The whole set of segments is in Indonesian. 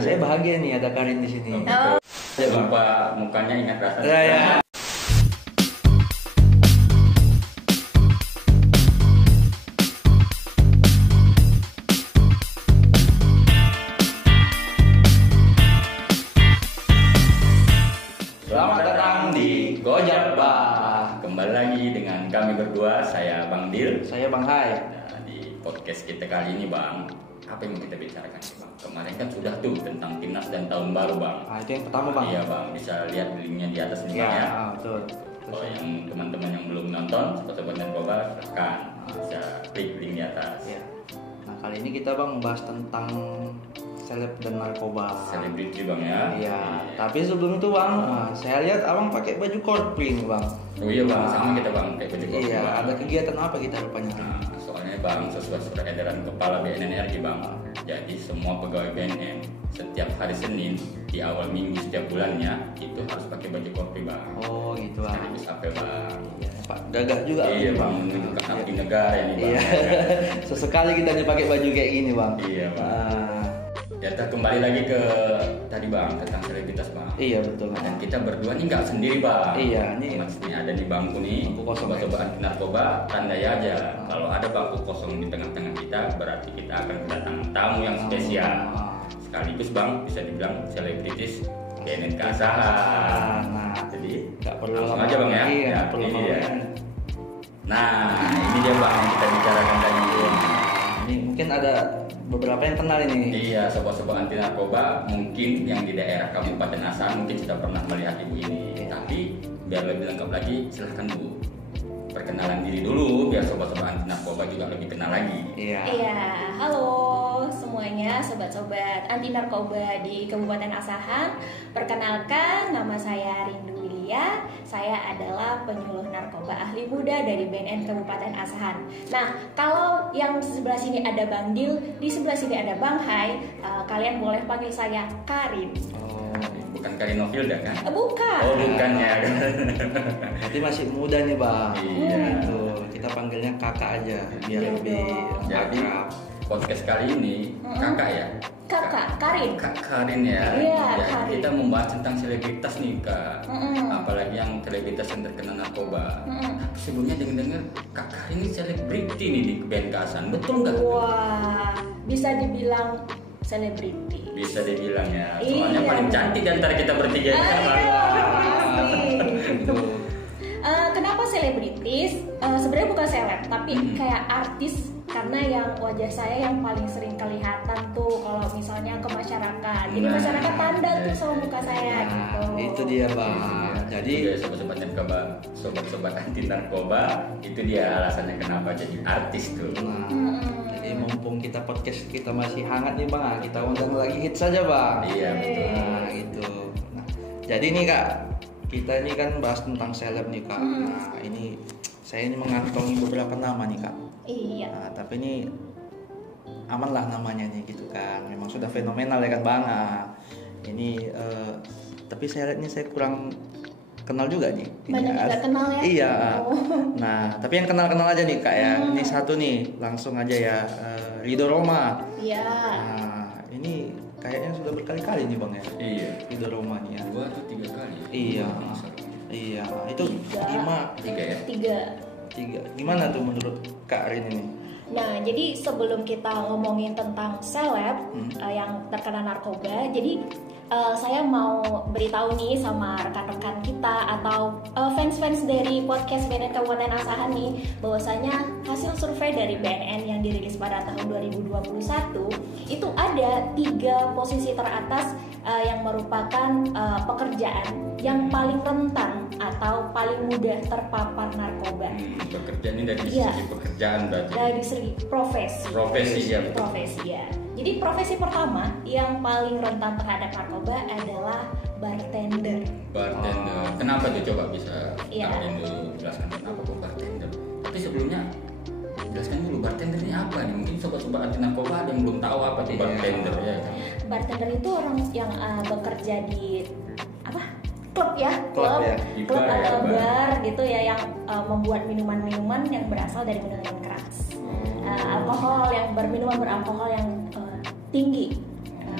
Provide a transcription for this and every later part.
saya bahagia nih ada Karin di sini. Lupa mukanya ingat rasa. Ya. Selamat datang di Gojak Bah. Kembali lagi dengan kami berdua, saya Bang Dil. Saya Bang Hai. Nah, di podcast kita kali ini Bang, apa yang mau kita bicarakan sih Bang? Kemarin kan sudah tuh tentang timnas dan tahun baru Bang. Nah, itu yang pertama Bang. Iya Bang, bisa lihat linknya di atas nih Bang ya. Betul. Kalau yang teman-teman yang belum nonton, sobat-sobat narkoba, silahkan bisa klik link di atas. Ya. Nah, kali ini kita Bang membahas tentang seleb dan narkoba. Selebriti Bang ya. Iya. Tapi sebelum itu Bang, saya lihat Abang pakai baju Coldplay nih Bang. Oh iya Bang, sama kita Bang kayak baju kopi. Iya. Bang. Ada kegiatan apa kita rupanya? Nah, soalnya Bang, sesuai surat edaran Kepala BNN RI Bang. Jadi semua pegawai BNN setiap hari Senin di awal minggu setiap bulannya itu harus pakai baju kopi Bang. Oh gitu Bang. Sekaligus apa Bang? Iya, Pak. Gagah juga Iya Bang, Bang. menunjukkan abdi negara ini Bang. Iya. Sesekali kita nih pakai baju kayak gini Bang. Iya Bang. Ya kita kembali lagi ke tadi Bang tentang selebritas Bang. Iya betul. Dan kita berdua nih nggak sendiri Bang. Iya, ini ada di bangku nih. bangku kosong. Sobat-sobat anti narkoba, tandai aja. Kalau ada bangku kosong di tengah-tengah kita, berarti kita akan kedatangan tamu yang spesial. Sekaligus Bang, bisa dibilang selebritis BNN keasahan. Nah, Jadi nggak perlu langsung lama aja Bang ya. lagi, Ya, nggak perlu ini lama dia. lagi. Nah, ini dia Bang yang kita bicarakan tadi. Ini mungkin ada beberapa yang kenal ini. Iya, sobat-sobat anti narkoba mungkin yang di daerah Kabupaten Asahan mungkin sudah pernah melihat ibu ini. Tapi biar lebih lengkap lagi, silahkan Bu perkenalan diri dulu biar sobat-sobat anti narkoba juga lebih kenal lagi. Iya. Iya, halo semuanya sobat-sobat anti narkoba di Kabupaten Asahan. Perkenalkan, nama saya Rindu Wilia. Saya adalah penyuluh narkoba ahli muda dari BNN Kabupaten Asahan. Nah, kalau yang di sebelah sini ada Bang Dil, di sebelah sini ada Bang Hai. Kalian boleh panggil saya Karin. Bukan Karin Novilda kan? Bukan. Oh, bukan ya. Berarti masih muda nih Bang. Iya. Gitu. Kita panggilnya kakak aja biar Iya lebih dong. Jadi akrab. podcast kali ini kakak ya. Kakak, Karin. Kak Karin ya. Iya, Ya, Karin. kita membahas tentang selebritas nih Kak. Mm-mm. Apalagi yang selebritas yang terkena narkoba. Mm-mm. Sebelumnya dengar Kak Karin ini selebriti nih di BNN Keasahan. Betul nggak? Wah, bisa dibilang selebriti. Bisa dibilang ya. Soalnya Iya. paling cantik di antara kita bertiga. Gitu. Kenapa selebritis? Sebenarnya bukan seleb, tapi kayak artis, karena yang wajah saya yang paling sering kelihatan tuh kalau misalnya ke masyarakat. Jadi Nah, masyarakat pandang tuh sama muka saya Nah, gitu. itu dia Bang. Jadi Jadi sobat-sobat narkoba, sobat-sobat anti narkoba, itu dia alasannya kenapa jadi artis tuh. nah, Mm-mm. jadi mumpung kita podcast kita masih hangat nih Bang, kita undang lagi hits saja Bang. Iya betul. Nah, gitu. Nah, jadi nih Kak, kita ini kan bahas tentang seleb nih Kak. Nah, ini saya ini mengantongi beberapa nama nih Kak. Iya. Nah, tapi ini aman lah namanya nih gitu kan. Memang sudah fenomenal ya kan Bang. Nah, ini tapi saya lihat nih saya kurang kenal juga nih. Banyak yang nggak kenal ya? Iya. Oh. Nah, tapi yang kenal-kenal aja nih Kak ya. Ini satu nih, langsung aja ya. Ridho Roma. Iya. Nah, ini kayaknya sudah berkali-kali nih Bang ya. Iya. Ridho Roma nih ya. 2 atau 3 kali. Iya. Iya, itu Tiga. 3 ya. 3. Gimana tuh menurut Kak Rin ini? Nah, jadi sebelum kita ngomongin tentang seleb yang terkena narkoba, jadi saya mau beritahu nih sama rekan-rekan kita atau fans-fans dari podcast BNN Kabupaten Asahan nih, bahwasanya hasil survei dari BNN yang dirilis pada tahun 2021 itu ada 3 posisi teratas yang merupakan pekerjaan yang paling rentan atau paling mudah terpapar narkoba. Pekerjaan ini dari Iya. segi pekerjaan berarti. Dari segi profesi. Profesi ya betul. Profesi ya. Jadi profesi pertama yang paling rentan terhadap narkoba adalah bartender. Bartender. Kenapa tuh coba bisa Iya. kalian dulu jelaskan kenapa kok bartender? Tapi sebelumnya jelaskan dulu bartender ini apa nih? Mungkin sobat-sobat anti narkoba ada yang belum tahu apa tuh Iya. bartender ya. Bartender itu orang yang bekerja di apa? Klub ya, Klub ya. Di klub bar ya, atau bar. bar gitu ya yang membuat minuman-minuman yang berasal dari minuman keras. Alkohol yang beralkohol yang tinggi.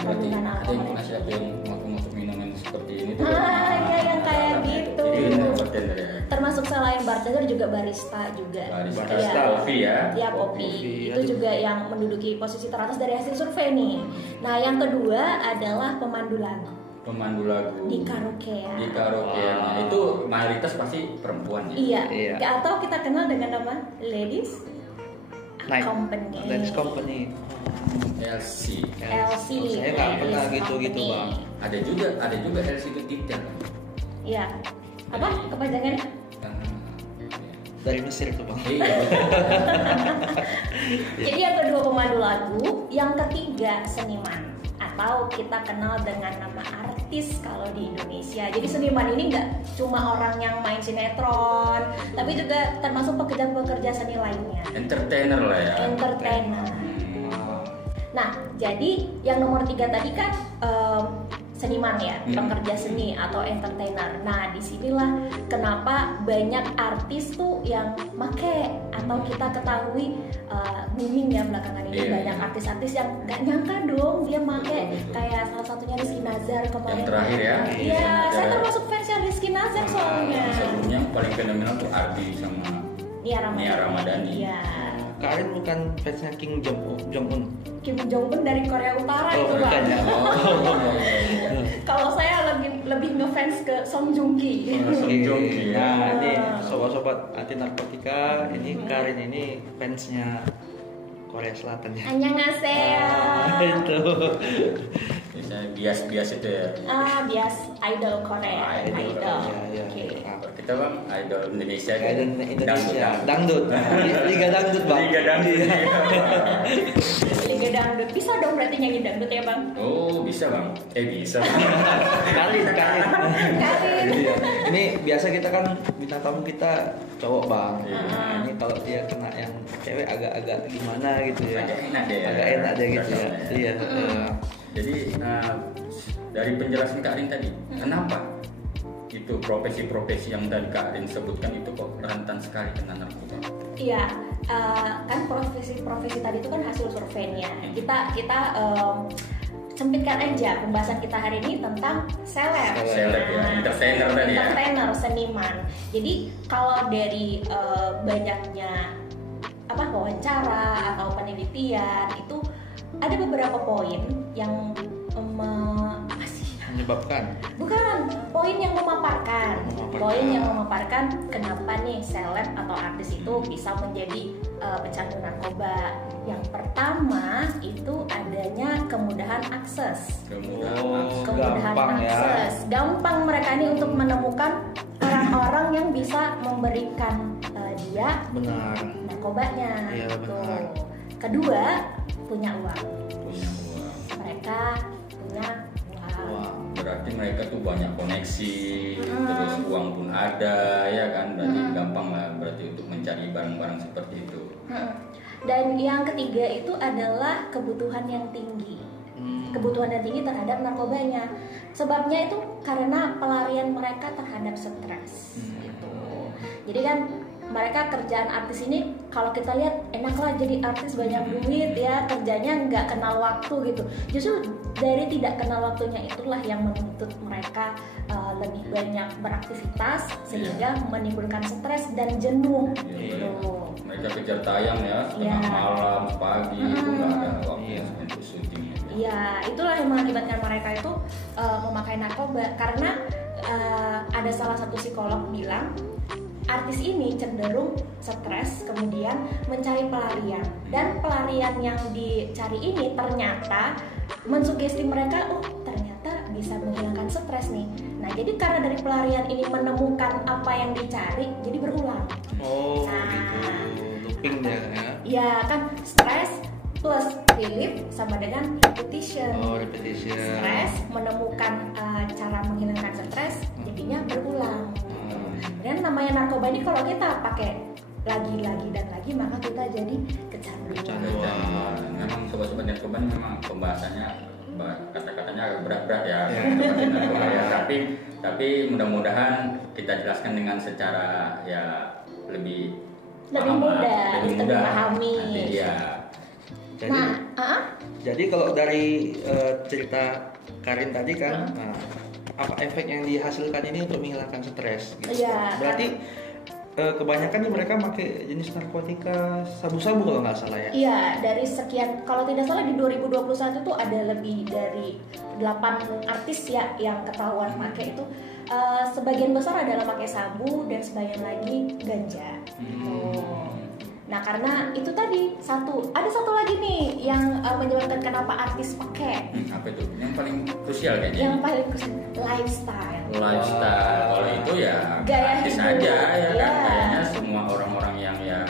Berarti kandungan ada alkohol. informasi apa yang masuk minuman seperti ini tuh? Ya yang kayak gitu. Jadi ini bartender ya. Termasuk selain bartender juga barista juga. Barista, Iya. kopi ya. Ya kopi. Itu juga yang menduduki posisi teratas dari hasil survei nih. Nah yang kedua adalah pemandu lagu Pemandu lagu di karaoke. di karaoke. Nah, itu mayoritas pasti perempuan ya. Iya. Iya. Atau kita kenal dengan nama ladies Night. company. Ladies Company. LC. LC. Saya nggak pernah Ladies gitu-gitu, Company. Bang. Ada juga LC itu titel. Iya. Apa kepanjangannya? Dari Mesir tuh bang. Iya. Jadi yang kedua pemandu lagu, yang ketiga seniman atau kita kenal dengan nama artis kalau di Indonesia. Jadi seniman ini nggak cuma orang yang main sinetron, tapi juga termasuk pekerja-pekerja seni lainnya. Entertainer lah ya. Entertainer. Ah, Nah, jadi yang nomor 3 tadi kan seniman ya, pekerja seni atau entertainer. Nah, disinilah kenapa banyak artis tuh yang make atau kita ketahui booming ya belakangan ini. Iya. Banyak artis-artis yang nggak nyangka dong dia make, kayak salah satunya Rizky Nazar kemarin. Yang terakhir ya. Iya, saya Ada- termasuk fansnya Rizky Nazar soalnya. Sebelumnya yang paling fenomenal tuh Ardi sama Nia Nia Ramadhani. Iya. Karin bukan fansnya Kim Jong Un. Kim Jong Un dari Korea Utara Oh, itu bukan Bang. ya. Kalau saya lebih ngefans ke Song Joong Ki. Song Joong Ki. Nah, ini sobat-sobat anti narkotika, ini Karin ini fansnya Korea Selatan ya. Annyeonghaseyo. Itu. Biasanya bias itu ya. Bias idol Korea. Idol. Idol. Iya, Oke. iya. Kalau kita bang idol Indonesia kan. Kayak Indonesia, dangdut. Liga dangdut bang. Liga dangdut. Iya. Liga dangdut. Bisa dong berarti nyanyi dangdut ya bang? Oh bisa bang. Bisa. Karin. Karin. Iya. Ini biasa kita kan bintang tamu kita cowok bang. Iya. Nah, ini kalau dia kena yang cewek agak-agak gimana gitu ya. Agak enak deh. Agak enak deh gitu ya. Iya. Jadi dari penjelasan Kak Arin tadi, kenapa itu profesi-profesi yang tadi Kak Arin sebutkan itu kok rentan sekali kena narkoba? Iya, kan profesi-profesi tadi itu kan hasil surveinya. Kita sempitkan aja pembahasan kita hari ini tentang seleb. Seleb ya, entertainer tadi ya. Entertainer, seniman. Jadi kalau dari banyaknya wawancara atau penelitian itu ada beberapa poin yang Menyebabkan. bukan poin yang memaparkan. Poin yang memaparkan kenapa nih seleb atau artis itu bisa menjadi pecandu narkoba. Yang pertama itu adanya kemudahan akses. Kemudahan Gampang ya. akses. Gampang mereka ini untuk menemukan orang-orang yang bisa memberikan dia Benar. narkobanya. Iya, gitu. benar. Kedua, punya uang. Punya uang. Mereka punya uang. Wah. Berarti mereka tuh banyak koneksi, terus uang pun ada, ya kan? Berarti gampang lah berarti untuk mencari barang-barang seperti itu. Dan yang ketiga itu adalah kebutuhan yang tinggi. Kebutuhan yang tinggi terhadap narkobanya. Sebabnya itu karena pelarian mereka terhadap stres. Gitu. Jadi kan mereka kerjaan artis ini kalau kita lihat enaklah jadi artis banyak duit ya, kerjanya nggak kenal waktu gitu. Justru dari tidak kenal waktunya itulah yang menuntut mereka lebih banyak beraktivitas sehingga menimbulkan stres dan jenuh. Iya. Gitu. Mereka kejar tayang ya, setengah Iya. malam, pagi itu nggak ada waktu Iya. untuk syuting. Ya, itulah yang mengakibatkan mereka itu memakai narkoba karena ada salah satu psikolog bilang artis ini cenderung stres kemudian mencari pelarian dan pelarian yang dicari ini ternyata mensugesti mereka ternyata bisa menghilangkan stres nih. Nah, jadi karena dari pelarian ini menemukan apa yang dicari jadi berulang. Oh, Nah. gitu. Looping dia ya. Ya kan stres plus relief sama dengan repetition. Oh, repetition. Stres menemukan cara menghilangkan stres jadinya berulang. Dan namanya narkoba ini kalau kita pakai lagi dan lagi maka kita jadi kecanduan. Wah. Memang sobat-sobat narkoba ini memang pembahasannya kata-katanya agak berat-berat ya, Iya. sobat narkoba ya. Tapi mudah-mudahan kita jelaskan dengan secara ya lebih Lebih paham lah, mudah, lebih bisa mudah. dipahami. Nanti ya. Jadi Jadi kalau dari cerita Karin tadi kan, apa efek yang dihasilkan ini untuk menghilangkan stres? Gitu. Iya. Berarti kebanyakan nih mereka pakai jenis narkotika sabu-sabu kalau nggak salah ya? Iya, dari sekian, kalau tidak salah di 2021 tuh ada lebih dari 8 artis ya yang ketahuan pakai itu. Sebagian besar adalah pakai sabu dan sebagian lagi ganja. Nah karena itu tadi ada satu lagi nih yang menyebabkan kenapa artis pakai. Apa itu? Yang paling krusial kayaknya. Yang paling krusial, lifestyle. Kalau itu ya Gaya artis hidup. aja ya kan. Iya. Kayaknya semua orang-orang yang ya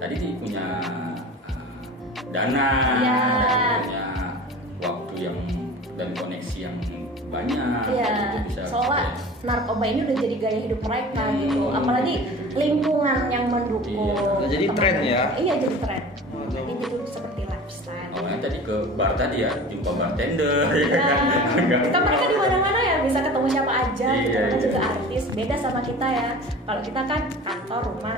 tadi punya dana, Iya. dan punya waktu yang dan koneksi yang banyak. Iya, itu bisa soalnya narkoba ini udah jadi gaya hidup mereka gitu. Apalagi lingkungan yang mendukung. Iya. Udah jadi tren ya? Iya, jadi tren. Waduh. Ini jadi seperti lifestyle. Awalnya tadi ke bar tadi ya, jumpa bartender ya Nah, kan. kita mereka di mana-mana ya, bisa ketemu siapa aja. Iya, Kita kan iya. juga artis, beda sama kita ya. Kalau kita kan kantor rumah.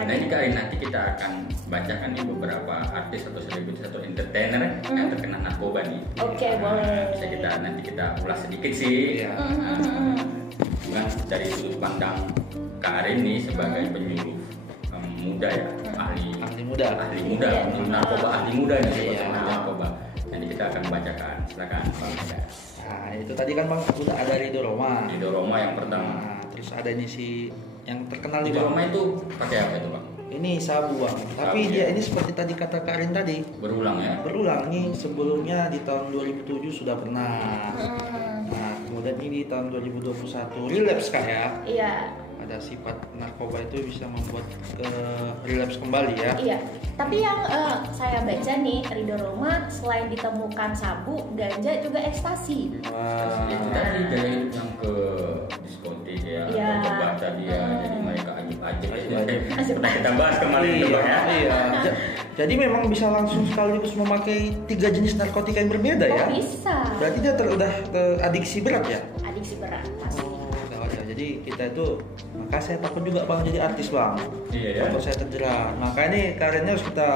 Nah ini Karin, nanti kita akan bacakan nih beberapa artis atau selebritis atau entertainer yang terkena narkoba nih. Oke, Nah, boleh. Bisa nanti kita ulas sedikit sih. Iya. Dengan dari sudut pandang Karin nih sebagai penyuluh muda ya, ahli muda. Iya. narkoba, ahli muda nih Iya. sobat ahli narkoba. Nanti kita akan bacakan. Silakan Bang Eda. Nah itu tadi kan bang udah ada Ridho Roma. Ridho Roma yang pertama. Nah, terus ada nih si yang terkenal nih Ridho bang. Roma itu pakai apa itu Bang? Ini sabu bang. Tapi Sabu, dia ya. ini seperti tadi kata Karin tadi. Berulang ya? Berulang nih, sebelumnya di tahun 2007 sudah pernah. Hmm, Nah kemudian ini di tahun 2021 relapse kah ya? Iya. Ada sifat narkoba itu bisa membuat relapse kembali ya? Iya, tapi yang saya baca nih, Ridho Roma selain ditemukan sabu, ganja juga ekstasi. Wah. Itu tadi gaya hidup yang ke diskotik ya, Iya. ke bar tadi ya, jadi mereka ajib-ajib. Ajib-ajib. Pernah kita bahas kemarin itu Bang ya. Iya. Jadi memang bisa langsung sekaligus memakai 3 jenis narkotika yang berbeda ya? Oh bisa. Berarti dia udah adiksi berat ya? Adiksi berat pasti. Oh, gawat ya. Jadi kita itu, maka saya takut juga bang jadi artis bang. Iya ya. Takut saya terjerat. Makanya nih karirnya harus kita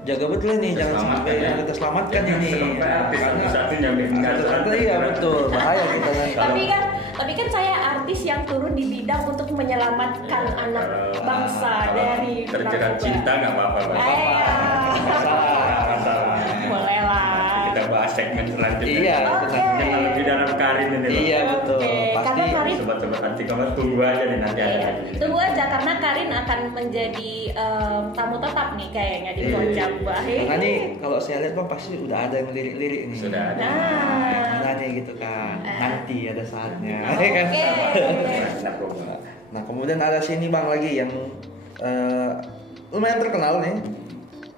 jaga betul nih, Kita jangan selamatkan sampai ya. kita selamatkan Jangan ini. sampai artis Karena satu-satunya meninggal. satu-satu iya betul, bahaya kita nanti. Tapi kan saya artis yang turun di bidang untuk menyelamatkan Iya, anak kalau- bangsa kalau dari terjerat narkoba. cinta nggak apa-apa Bang. Masalah. Boleh lah. Kita bahas segmen selanjutnya. Iya, Oke. Jangan lebih dalam Karin ini Bang. Iya betul. Oke, Pasti. karena Karin Sobat-sobat anti kamu tunggu aja nih nanti ada Iya. lagi. Tunggu aja karena Karin akan menjadi tamu tetap nih kayaknya di Iya. Pojamba. Karena nih kalau saya lihat bang pasti udah ada yang lirik-lirik nih. Sudah ada. Nah. Yang mana nih gitu kan. Nanti ada saatnya. Oke. Kan? Narkoba. Nah kemudian ada sini bang lagi yang lumayan terkenal nih,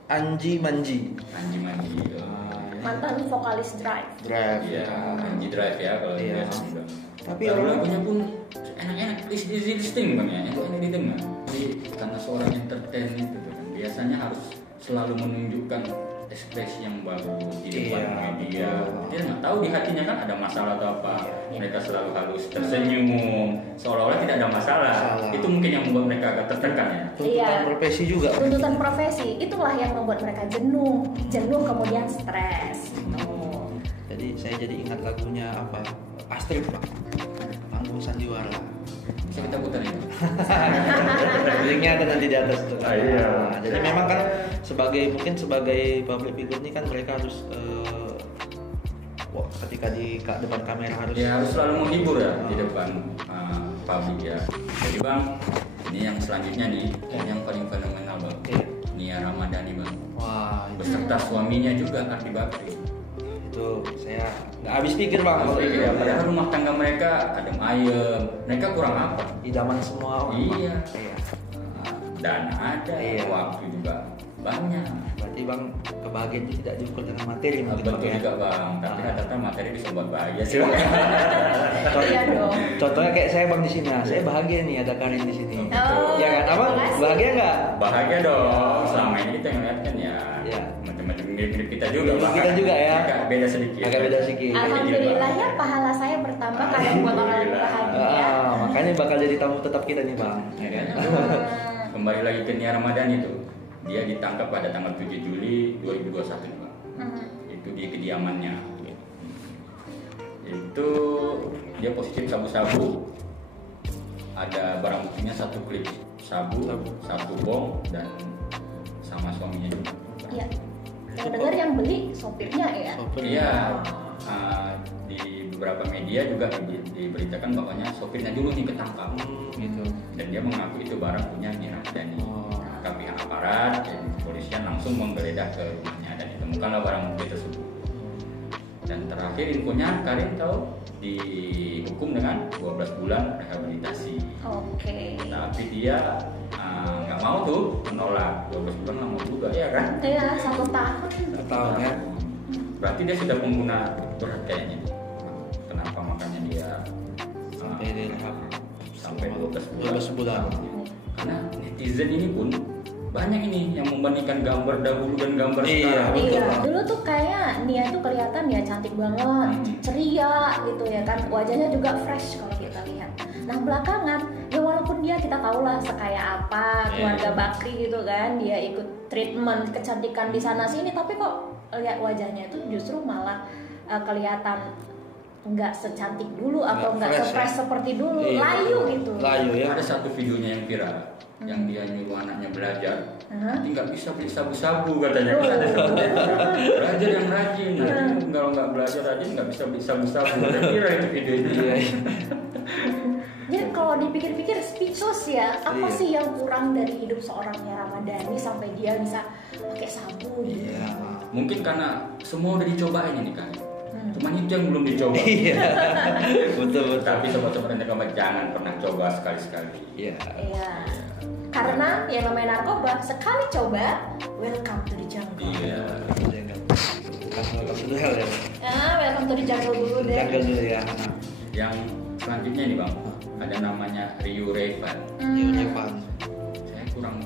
Anji Manji. Anji Manji itu. Mantan vokalis Drive. Drive. Iya, Anji Drive ya kalau Iya. biasa bilang. Tapi Lalu orang lagunya pun enak-enak, easy listening Bang ya, enak didengar. Jadi karena seorang entertain itu kan biasanya harus selalu menunjukkan ekspresi yang bagus di depan Iya, media. betul. Dia nggak tahu di hatinya kan ada masalah atau apa. Iya. Mereka selalu harus tersenyum, seolah-olah tidak ada masalah. Masalah. Itu mungkin yang membuat mereka agak tertekan ya. tuntutan Iya. profesi juga. Tuntutan profesi itulah yang membuat mereka jenuh kemudian stres. Oh. Jadi saya jadi ingat lagunya apa? Astrid bang. Panggung Sandiwara. Bisa kita putar itu. Linknya ada nanti di atas tuh. Ah, iya. Nah, jadi memang kan mungkin sebagai public figure ini kan mereka harus ketika di depan kamera harus Ya harus selalu menghibur ya di depan publik ya. Jadi Bang, ini yang selanjutnya nih, yang paling fenomenal Bang. Iya. Nia Ramadhani Bang. Wah Beserta suaminya juga Ardi Bakri. itu saya nggak habis pikir bang kalau itu ya. Padahal rumah tangga mereka adem ayem. Mereka kurang apa? Idaman semua orang. Bang. Iya. Iya. Dana ada, Iya. waktu juga banyak. Berarti bang kebahagiaan itu tidak diukur dengan materi mungkin Betul bang ya. juga Bang, tapi rata-rata materi bisa buat bahagia sih. Iya dong. Contohnya kayak saya bang di sini, nah, saya bahagia nih ada Karin di sini. Oh, Ya kan, abang terima kasih. bahagia nggak? Bahagia dong. Selama ini kita ngeliat kan ya, Iya. macam-macam mirip kita juga. Mirip Bang. kita juga ya. Agak beda sedikit. Agak beda sedikit. Alhamdulillah ya pahala saya bertambah kadang buat orang Alhamdulillah. bahagia. Makanya bakal jadi tamu tetap kita nih bang. Ya kan? Hmm. Kembali lagi ke Nia Ramadhani itu. Dia ditangkap pada tanggal 7 Juli 2021 nih, Bang. itu di kediamannya. Itu dia positif sabu-sabu, ada barang buktinya 1 klip sabu, 1 bom, dan sama suaminya juga. Iya. Yang dengar yang beli sopirnya ya. Iya. Di beberapa media juga diberitakan bahwanya sopirnya dulu nih ketangkap gitu, dan dia mengaku itu barang punya Miradani. Maka pihak aparat dan kepolisian langsung menggeledah ke rumahnya dan ditemukanlah barang bukti tersebut. Dan terakhir infonya Karin tahu dihukum dengan 12 bulan rehabilitasi. Oke. Tapi dia nggak mau tuh, menolak. 12 bulan lama juga ya kan? Iya, 1 tahun. Tahun ya. Berarti dia sudah pengguna berat kayaknya. Kenapa makanya dia Sampai direhab sampai 12 bulan. Karena netizen ini pun banyak ini yang membandingkan gambar dahulu dan gambar Iya. sekarang. Iya, dulu tuh kayak Nia tuh kelihatan ya cantik banget, ceria gitu ya kan, wajahnya juga fresh kalau kita lihat. Nah belakangan, ya walaupun dia kita tahu lah sekaya apa keluarga Bakri gitu kan, dia ikut treatment kecantikan di sana sini, tapi kok lihat wajahnya itu justru malah kelihatan nggak secantik dulu atau nggak se-fresh seperti dulu, layu gitu. Layu ya. Ada satu videonya yang viral, yang dia nyuruh anaknya belajar, nanti nggak bisa beli sabu-sabu katanya. Kan ada belajar yang rajin, nanti kalau nggak belajar rajin nggak bisa beli sabu-sabu. Ada viral itu videonya. Jadi kalau dipikir-pikir speechless ya, apa sih yang kurang dari hidup seorang Nia Ramadhani sampai dia bisa pakai sabu gitu? Iya. Mungkin karena semua udah dicobain ini kan. Cuman itu yang belum dicoba. Iya. Betul. Tapi sobat-sobat narkoba jangan pernah coba sekali-sekali. Iya. Iya. Karena yang namanya narkoba sekali coba, welcome to the jungle. Iya. Welcome to the hell ya. Welcome to the jungle dulu deh. Jungle dulu ya. Yang selanjutnya nih bang, ada namanya Rio Revan. Jepan. Saya kurang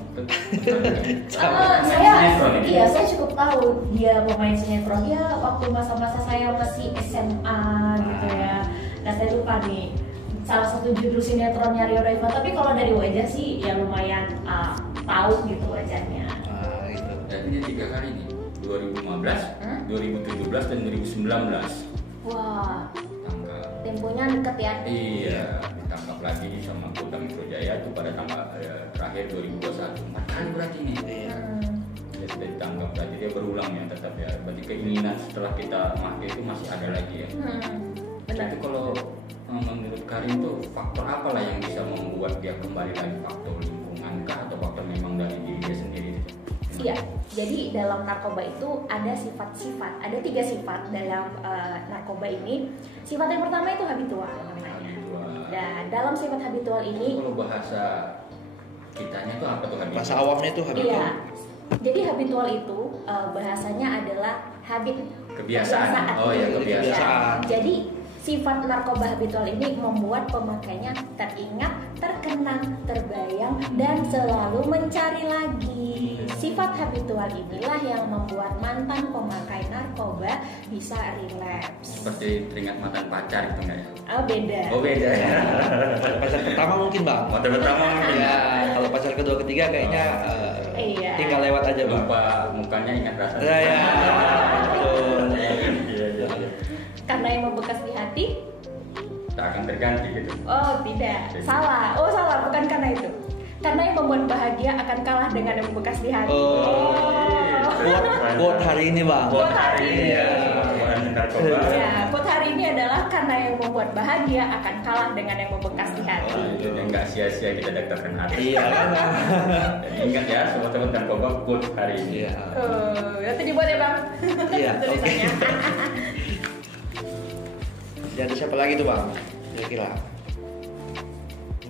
Saya cukup tahu dia pemain sinetron. Ya waktu masa-masa saya masih SMA gitu ya. Nah saya lupa nih salah satu judul sinetronnya Rio Revan. Tapi kalau dari wajah sih ya lumayan tahu gitu wajahnya. Gitu. Dan dia 3 kali nih, 2015, 2017 dan 2019. Wah, Tanggal. temponya deket ya. Iya, ditangkap lagi sama Polda Metro Jaya itu pada tanggal terakhir 2021. 4 kali berarti nih. Iya. Dia sudah ditangkap, berarti dia berulang ya tetap ya. Berarti keinginan setelah kita pakai itu masih ada lagi ya. Benar. Itu kalau menurut Karin tuh faktor apa lah yang bisa membuat dia kembali lagi, faktor lingkungan kah atau faktor memang dari diri dia sendiri? Iya, jadi dalam narkoba itu ada sifat-sifat, ada 3 sifat dalam narkoba ini. Sifat yang pertama itu habitual namanya. Dan dalam sifat habitual ini, kalau bahasa kitanya itu apa tuh habitual? Bahasa awamnya itu habitual. iya. Jadi habitual itu bahasanya adalah habit, Kebiasaan. Oh ya, kebiasaan. Jadi sifat narkoba habitual ini membuat pemakainya teringat, terkenang, terbayang, dan selalu mencari lagi. Sifat habitual inilah yang membuat mantan pemakai narkoba bisa relapse. Seperti teringat mantan pacar itu enggak ya? Oh beda. Oh beda ya. Pacar pertama mungkin bang. Pacar pertama mungkin. Ya, kalau pacar kedua ketiga kayaknya Iya. tinggal lewat aja bang. Lupa mukanya, ingat rasanya. Ya. Betul. Iya. Karena yang membekas di hati. Tak akan terganti gitu. Oh tidak, salah. Oh salah, bukan karena itu. Karena yang membuat bahagia akan kalah dengan yang membekas di hati. Quote hari ini bang. Quote hari ini. Ya, Ya, quote hari ini adalah karena yang membuat bahagia akan kalah dengan yang membekas di hati. Itu yang nggak sia-sia kita daftarkan hati. Iya. Dan ingat ya, sobat-sobat narkoba quote hari ini. Iya. Nanti dibuat ya bang. Iya. Oke. Tulisannya. Jadi siapa lagi tuh bang? Kira-kira.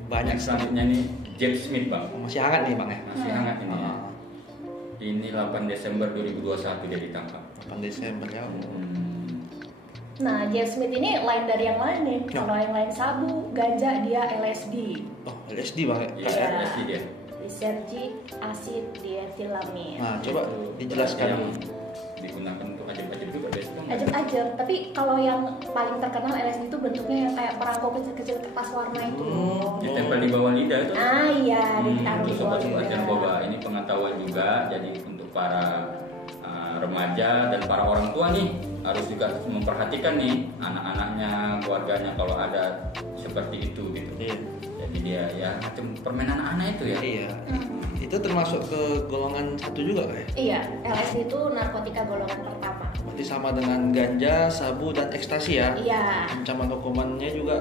Banyak Yang selanjutnya nih James Smith bang. masih hangat nih bang ya. Masih hangat ini ya. Ini 8 Desember 2021 dia ditangkap. 8 Desember ya. Nah, James Smith ini lain dari yang lain nih. Ya. Kalau yang lain sabu, ganja, dia LSD. Oh LSD bang ya. Iya, Iya. pasti dia. Lisergic acid dietilamine. Nah coba Itu dijelaskan. yang digunakan untuk ajab-ajab juga biasanya. Ajab-ajab, tapi kalau yang paling terkenal LSD itu bentuknya yang kayak perangko kecil-kecil kertas warna itu. Ditempel di bawah lidah itu. Ah iya, ditaruh di Untuk bawah sobat-sobat lidah. narkoba ini pengetahuan juga, jadi untuk para remaja dan para orang tua nih harus juga memperhatikan nih anak-anaknya, keluarganya kalau ada seperti itu gitu. Iya. Jadi dia ya macam permainan anak itu ya. Iya. Itu termasuk ke golongan 1 juga kayak. Iya, LSD itu narkotika golongan pertama. Berarti sama dengan ganja, sabu dan ekstasi ya. Iya. Ancaman hukumannya juga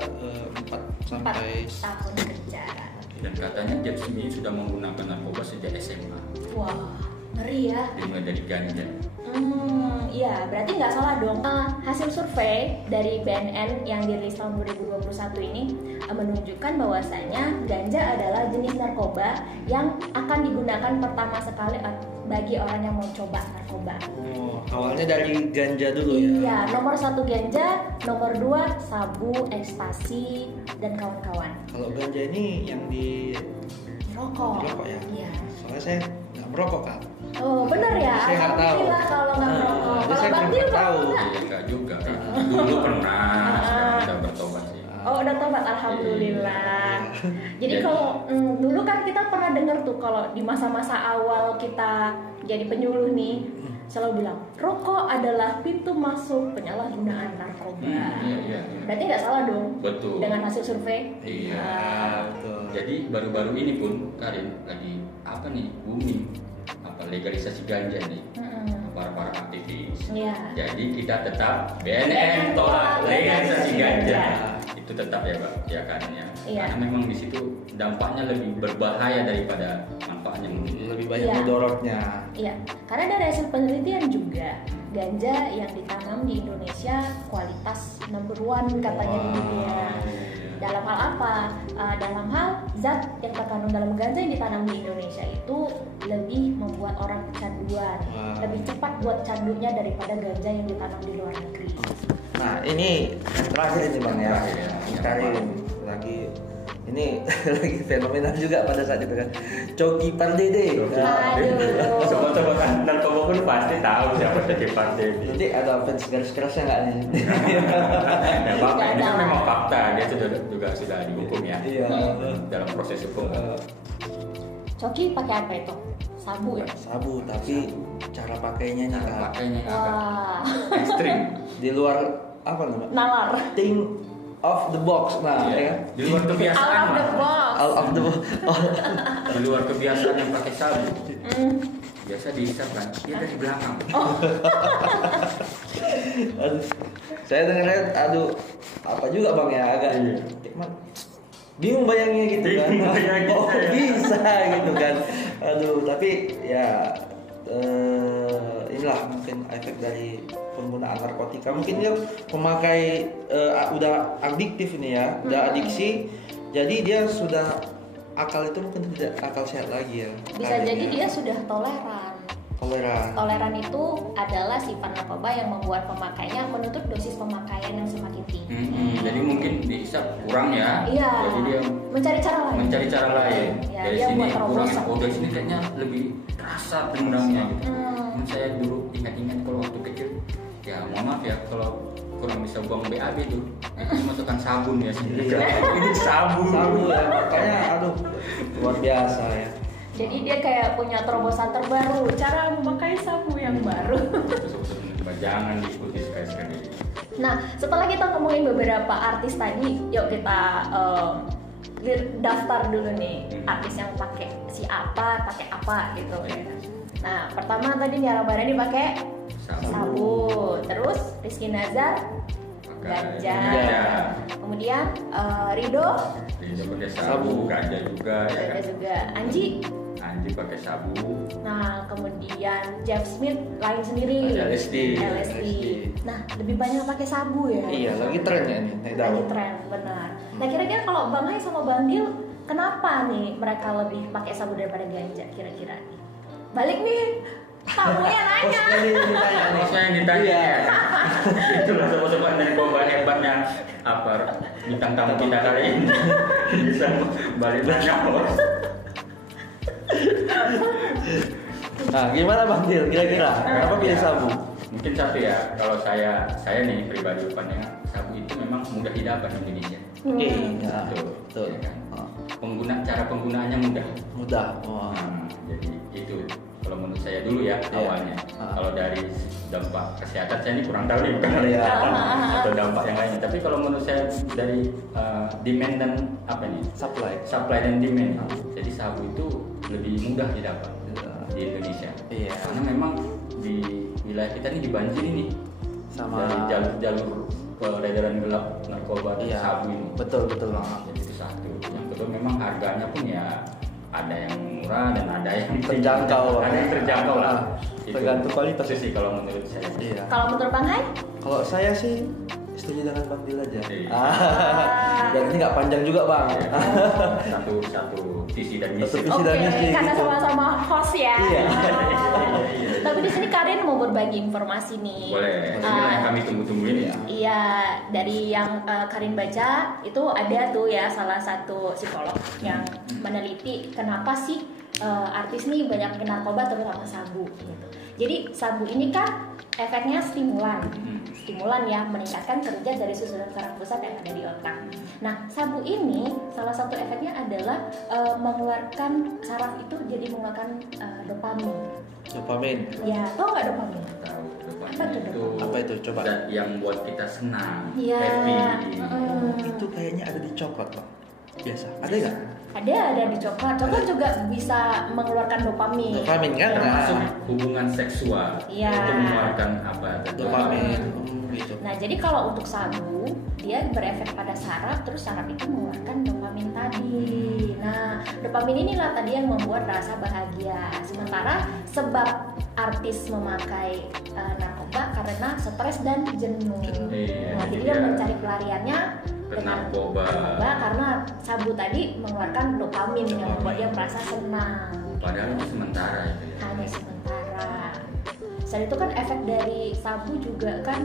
4 sampai 4 tahun penjara. Dan katanya Jeff ini sudah menggunakan narkoba sejak SMA. Wah, ngeri ya. Dimulai dari ganja. Iya, berarti nggak salah dong. Hasil survei dari BNN yang dirilis tahun 2021 ini menunjukkan bahwasanya ganja adalah jenis narkoba yang akan digunakan pertama sekali bagi orang yang mau coba narkoba. Oh, awalnya dari ganja dulu ya. Iya, nomor 1 ganja, nomor 2 sabu, ekstasi, dan kawan-kawan. Kalau ganja ini yang di Rokok. rokok ya. Iya. Soalnya saya nggak merokok Kak. Oh, benar ya. Saya nggak tahu. Alhamdulillah kalau nggak merokok. Jadi Kalau saya Bang belum Dil tahu. nggak? Iya enggak juga. Dulu pernah, sekarang udah bertobat sih. Oh, udah tobat, alhamdulillah. Jadi Jadi- kalau dulu kan kita pernah dengar tuh kalau di masa-masa awal kita jadi penyuluh nih, selalu bilang rokok adalah pintu masuk penyalahgunaan narkoba. Iya. Berarti nggak salah dong Betul. dengan hasil survei. Iya. Betul. Jadi baru-baru ini pun Karin lagi apa nih booming apa legalisasi ganja nih para aktivis. Iya. Jadi kita tetap BNN tolak legalisasi ganja. Itu tetap ya Pak, ya kan ya. Iya. Karena memang di situ dampaknya lebih berbahaya daripada manfaatnya mungkin. Lebih banyak Iya. mudorotnya. Iya, karena dari hasil penelitian juga ganja yang ditanam di Indonesia kualitas number 1 katanya di dunia. Dalam hal apa? Dalam hal zat yang terkandung dalam ganja yang ditanam di Indonesia itu lebih membuat orang kecanduan, Wow. lebih cepat buat candunya daripada ganja yang ditanam di luar negeri. Nah ini yang terakhir ini Bang ya. Terakhir ya. Cari lagi ini lagi fenomenal juga pada saat itu kan. Coki Pardede. Aduh. Sobat-sobat narkoba pun pasti tahu siapa Coki Pardede. Nanti ada fans garis-kerasnya nggak nih? Ya Pak, Nggak ini kan ada. memang fakta, dia juga sudah dihukum ya. Iya. Dalam proses hukum. Coki pakai apa itu? Sabu ya? Sabu tapi cara pakainya nih Cara Kak. pakainya yang agak Wah, ekstrim. Di luar apa namanya? nalar. Think of the box. Nah, Iya. ya kan? Di luar kebiasaan, Out of the Mas. box. Out of the box. Oh. Di luar kebiasaan yang pakai sabu. Mm. Biasa dihisap kan, dia dari belakang. Aduh, saya dengarnya, aduh, apa juga Bang ya, agak bingung bayangnya gitu kan. Bingung bayangnya, Oh ya. bisa gitu kan. Aduh, tapi ya inilah mungkin efek dari penggunaan narkotika. Mungkin dia pemakai udah adiktif ini ya, udah adiksi. Jadi dia sudah akal itu mungkin tidak akal sehat lagi ya. Bisa Kayaknya. jadi dia sudah toleran. Toleran. Toleran itu adalah sifat narkoba yang membuat pemakainya menuntut dosis pemakaian yang semakin tinggi. Jadi mungkin dihisap kurang ya. Iya. Jadi dia Mencari cara lain. mencari cara lain. Ya, Dari dia sini buat kurangin, terobosan. oh dari sini kayaknya lebih terasa penggunaannya gitu. Hmm. Saya dulu ingat-ingat kalau waktu kecil, ya mohon maaf ya kalau kurang bisa buang BAB tuh, masukkan sabun ya sini. Iya. Ini sabun. Sabu ya, makanya aduh luar biasa ya. Jadi dia kayak punya terobosan terbaru, cara memakai sabu yang baru. Jangan diikuti sekali-sekali. Nah, setelah kita ngomongin beberapa artis tadi, yuk kita daftar dulu nih artis yang pakai si apa, pakai apa gitu. Nah, pertama tadi Niara Barani pakai sabu, terus Rizky Nazar ganja, Ganja. kemudian Rido Jadi pakai sabu, ganja juga ya ganja kan. juga, Anji. Anji pakai sabu. Nah, kemudian Jeff Smith lain sendiri. LSD. Nah, lebih banyak pakai sabu ya. Iya, lagi tren ya nih, naik Lagi daun. tren, benar. Nah, kira-kira kalau Bang Hai sama Bang Dil, kenapa nih mereka lebih pakai sabu daripada ganja kira-kira nih? Balik nih, tamunya nanya. Oh, ini ditanya nih. Maksudnya yang ditanya Iya. ya. Itulah sobat-sobat dari bomba hebatnya apa bintang tamu kita kali ini bisa balik nanya bos. Nah, gimana Bang Dil kira-kira? Kenapa pilih sabu? Mungkin satu ya, kalau saya nih pribadi pandangnya sabu itu memang mudah didapat di Indonesia. Oke, Hmm. ya, Betul. betul. Ya kan? Oh, Cara penggunaannya mudah. mudah. Wah. Jadi itu kalau menurut saya dulu ya awalnya. Kalau dari dampak kesehatan saya ini kurang tahu nih, bukan Iya. atau dampak yang lainnya. Tapi kalau menurut saya dari demand dan apa nih? Supply dan demand. Jadi sabu itu lebih mudah didapat di Indonesia. Iya. Karena memang di wilayah kita ini dibanjiri nih Sama dari jalur peredaran gelap narkoba dan sabu ini. Betul. Jadi itu satu. Yang kedua memang harganya pun ya ada yang murah dan ada yang Terjangkau. Ada yang terjangkau lah. Tergantung kualitas sih kalau menurut saya. Iya. Kalau menurut Bang Hai? Kalau saya sih setuju dengan Bang Bil aja. Iya. Dan ini nggak panjang juga Bang. Satu visi dan misi. Visi dan misi, Karena gitu. sama-sama host ya. Iya. Tapi di sini Karin mau berbagi informasi nih. Boleh. Inilah yang kami tunggu-tunggu ini. Iya, dari yang Karin baca itu ada tuh ya salah satu psikolog yang meneliti kenapa sih artis nih banyak kena narkoba terutama sabu gitu. Jadi sabu ini kan efeknya stimulan ya, meningkatkan kerja dari susunan saraf pusat yang ada di otak. Nah, sabu ini salah satu efeknya adalah mengeluarkan saraf itu jadi mengeluarkan dopamin. Dopamin. Ya, tau nggak dopamin? Tahu Apa itu dopamin? Apa itu? Coba. zat yang buat kita senang, Iya. happy. Itu kayaknya ada di coklat Bang. Biasa. Ada nggak? Ada di coklat. Coklat juga bisa mengeluarkan dopamin. Dopamin kan? Termasuk hubungan seksual. Iya. Itu mengeluarkan apa? Dopamin. Gitu. Nah, jadi kalau untuk sabu, dia berefek pada saraf, terus saraf itu mengeluarkan dopamin tadi. Nah, dopamin inilah tadi yang membuat rasa bahagia. Sementara sebab artis memakai narkoba karena stres dan jenuh. Iya, Nah, jadi iya. dia mencari pelariannya Ke dengan narkoba. karena sabu tadi mengeluarkan dopamin yang membuat dia merasa senang. Padahal itu sementara itu ya. Hanya sementara. Selain itu kan efek dari sabu juga kan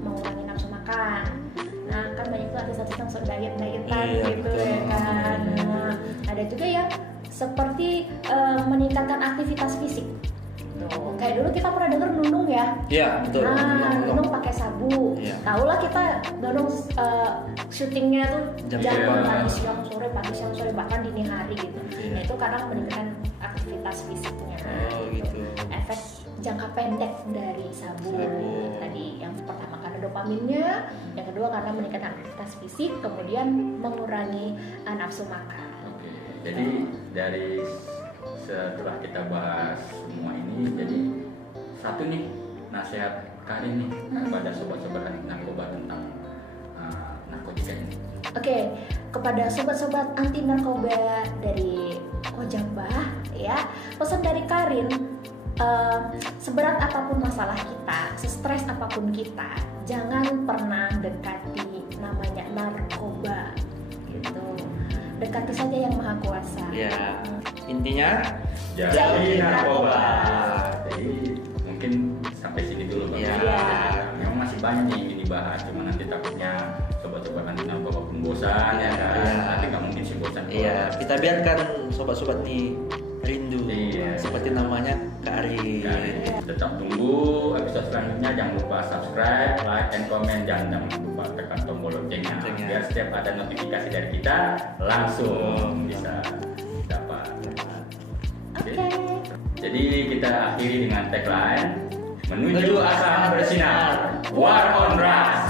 mengurangi nafsu makan. Nah, kan banyak tuh artis-artis yang suka diet-dietan Iya, gitu betul. ya kan. Nah, ada juga yang seperti meningkatkan aktivitas fisik. Tuh, kayak dulu kita pernah denger Nunung ya. Iya, betul. Nah, Nunung pakai sabu. Iya. Tahulah kita Nunung syutingnya tuh Jam jam berapa? pagi siang sore bahkan dini hari gitu. Iya. Nah, itu karena meningkatkan aktivitas fisiknya. Oh, gitu. Efek jangka pendek dari sabu. Tadi yang pertama karena dopaminnya, yang kedua karena meningkatkan aktivitas fisik, kemudian mengurangi nafsu makan. Oke. Jadi dari setelah kita bahas semua ini, jadi satu nih nasihat Karin nih kepada sobat-sobat anti narkoba tentang narkotika ini. Oke, kepada sobat-sobat anti narkoba dari Ojambah ya, pesan dari Karin, seberat apapun masalah kita, sestres apapun kita, jangan pernah dekati namanya narkoba gitu. Dekati saja yang maha kuasa. Ya, intinya Jauhi narkoba. Jadi mungkin sampai sini dulu Bang. Iya. Memang masih banyak yang ingin dibahas, cuma nanti takutnya sobat-sobat anti narkoba pun bosan ya kan. Iya. Nanti nggak mungkin sih bosan. iya, kita biarkan sobat-sobat nih rindu. Iya. Seperti namanya Kak Ari. Tetap tunggu episode selanjutnya. Jangan lupa subscribe, like, and comment. Jangan lupa tekan tombol loncengnya biar setiap ada notifikasi dari kita langsung bisa dapat. Oke. Jadi kita akhiri dengan tagline menuju asam bersinar, War on Drugs.